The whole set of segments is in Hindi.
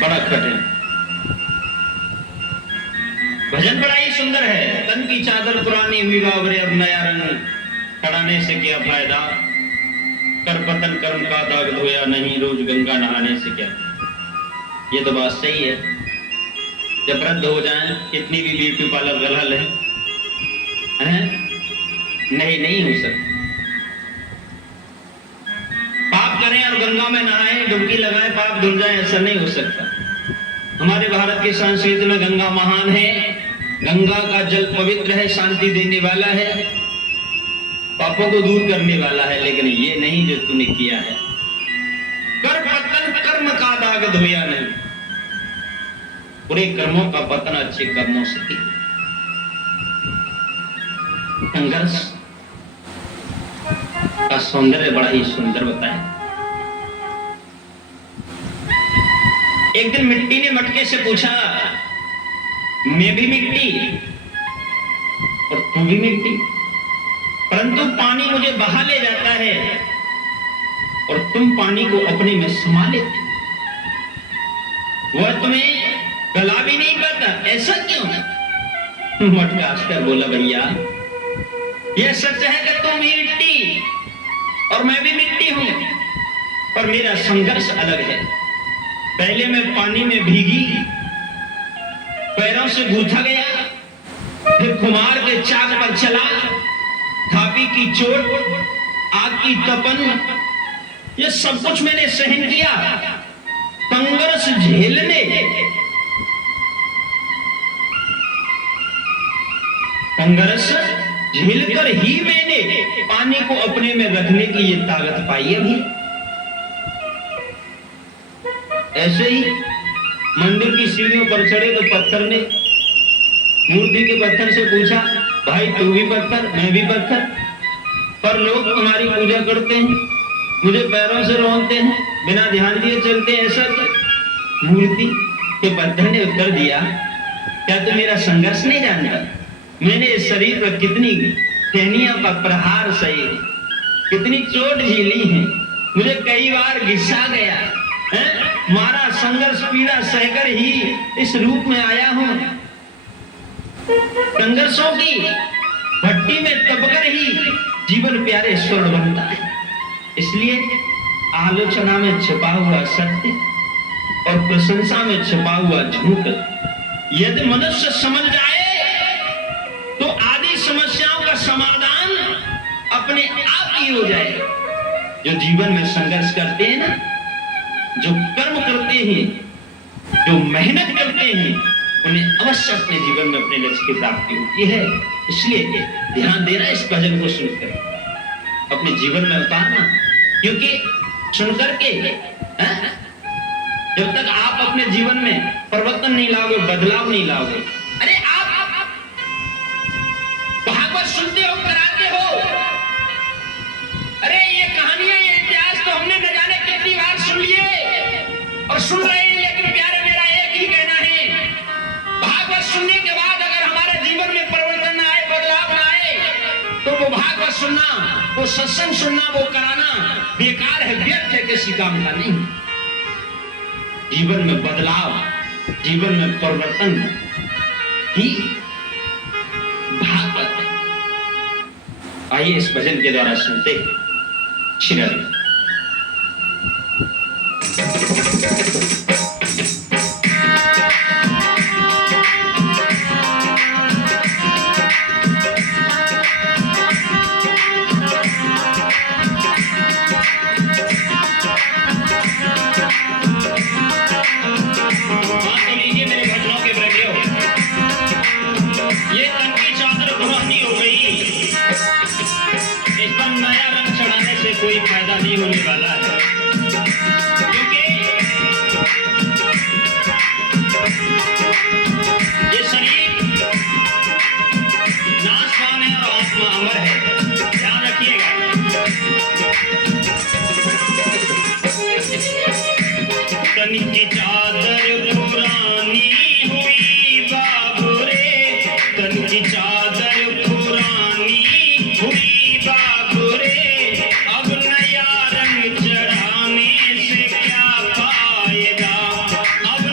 बड़ा कठिन। भजन बड़ा ही सुंदर है। तन की चादर पुरानी हुई बाबरे, अब नया रंग चढ़ाने से क्या फायदा, कर पतन कर्म का दाग धोया नहीं, रोज गंगा नहाने से क्या। ये तो बात सही है। जब वृद्ध हो जाएं, कितनी भी ब्यूटी पार्लर गलल है, नहीं हो सकता। पाप करें और गंगा में नहाएं, डुबकी लगाएं, पाप धुल जाए, ऐसा नहीं हो सकता। हमारे भारत के संस्कृति में गंगा महान है, गंगा का जल पवित्र है, शांति देने वाला है, पापों को दूर करने वाला है। लेकिन ये नहीं जो तूने किया है। कर पतन कर्म का दाग धोया नहीं, बुरे कर्मों का पतन अच्छे कर्मों से। संघर्ष का सौंदर्य बड़ा ही सुंदर बताया। एक दिन मिट्टी ने मटके से पूछा, मैं भी मिट्टी और तू भी मिट्टी, परंतु पानी मुझे बहा ले जाता है और तुम पानी को अपने में समा लेते। वह तुम्हें गला भी नहीं पाता, ऐसा क्यों? मटका हंसकर बोला, भैया यह सच है कि तुम भी मिट्टी और मैं भी मिट्टी हूं, पर मेरा संघर्ष अलग है। पहले मैं पानी में भीगी, पैरों से गूथा गया, फिर कुम्हार के चाक पर चला, थापी की चोट, आग की तपन, ये सब कुछ मैंने सहन किया। संघर्ष झेलने, संघर्ष झेलकर ही मैंने पानी को अपने में रखने की ये ताकत पाई है। भी ऐसे ही मंदिर की सीढ़ियों पर चढ़े तो पत्थर ने मूर्ति के पत्थर से पूछा, भाई तू भी पत्थर मैं भी पत्थर, पर लोग तुम्हारी पूजा करते हैं, मुझे पैरों से रोनते हैं, बिना ध्यान दिए चलते हैं, ऐसा क्या? मूर्ति के पत्थर ने उत्तर दिया, क्या तू मेरा संघर्ष नहीं जानता? मैंने इस शरीर पर कितनी टहनियों का प्रहार सही, कितनी चोट झेली है, मुझे कई बार घिसा गया है, मारा संघर्ष पीड़ा सहकर ही इस रूप में आया हूं। संघर्षों की भट्टी में तपकर ही जीवन प्यारे स्वर्ण बनता है। इसलिए आलोचना में छिपा हुआ सत्य और प्रशंसा में छिपा हुआ झूठ यदि मनुष्य समझ जाए तो आदि समस्याओं का समाधान अपने आप ही हो जाए। जो जीवन में संघर्ष करते हैं ना, जो कर्म करते हैं, जो मेहनत करते हैं, उन्हें अवश्य अपने जीवन में अपने लक्ष्य की प्राप्ति होती है। इसलिए ध्यान देना इस भजन को सुनकर अपने जीवन में उतारना, क्योंकि सुनकर के जब तक आप अपने जीवन में परिवर्तन नहीं लाओगे, बदलाव नहीं लाओगे। अरे आप भागवत सुनते हो, कराते हो, अरे ये कहानियां, ये इतिहास तो हमने न जाने कितनी बार सुन लिए और सुन रहे हैं, लेकिन प्यारे मेरा एक ही कहना है, भागवत सुनने के बाद अगर हमारे जीवन में परिवर्तन ना आए, बदलाव ना आए, तो वो भागवत सुनना, वो सत्संग सुनना, वो कराना बेकार है, व्यर्थ है, किसी काम का नहीं। जीवन में बदलाव, जीवन में परिवर्तन ही भागवत है। आइए इस भजन के द्वारा सुनते श्री हरि। कोई फायदा नहीं होने वाला है, क्योंकि ये शरीर नाशवान है और आत्मा अमर है। ध्यान रखिएगा। तन की चादर पुरानी हुई बाबू रे, तन की चादर पुरानी हुई बाबू रे, चढ़ाने से क्या फायदा, अब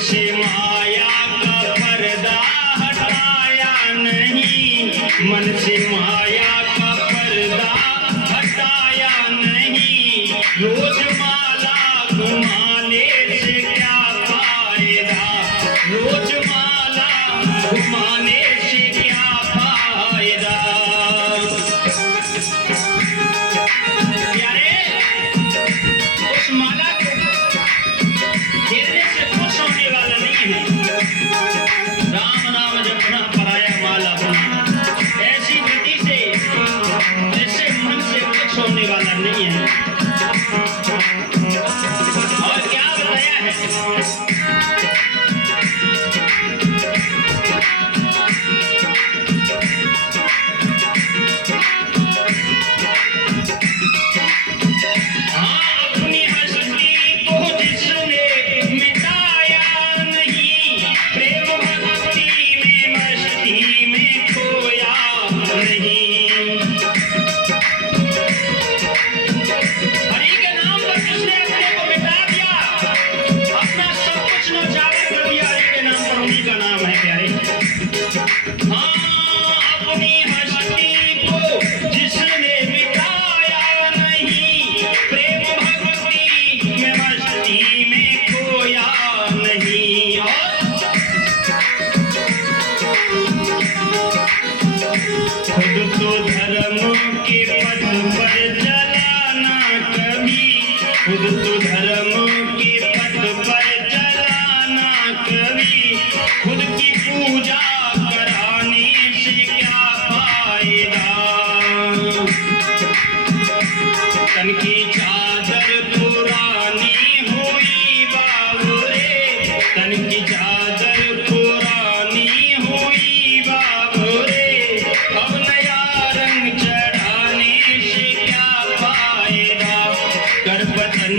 से माया का पर्दा हटाया नहीं, मन से माया का पर्दा हटाया नहीं। रोज माला घुमाने से क्या फायदा, रोज माला घुमाने से क्या फायदा। प्यारे, उस माला को घेरने से कुछ होने वाला नहीं है। राम नाम जपना पराया माला होना, ऐसी विधि से जैसे मन से कुछ होने वाला नहीं है। और क्या बताया है, अपनी हस्ती को जिसने मिटाया नहीं, प्रेम भक्ति में मस्ती में खोया नहीं। हरि के नाम पर जिसने अपने को मिटा दिया, अपना सब कुछ न्यौछावर कर दिया, हरि के नाम पर, उन्हीं का नाम है प्यारे। अपनी हस्ती को जिसने मिटाया नहीं, प्रेम भक्ति में मस्ती में खोया नहीं। और खुद तो धर्म के पथ पर चला ना कभी, खुद तो धर्म के पथ पर चला ना कभी। खुद की पूजा कराने से क्या फायदा, तन की चादर पुरानी हुई बाबरे, तन की चादर पुरानी हुई बाबरे। अब नया रंग चढ़ाने से क्या फायदा, कर बदन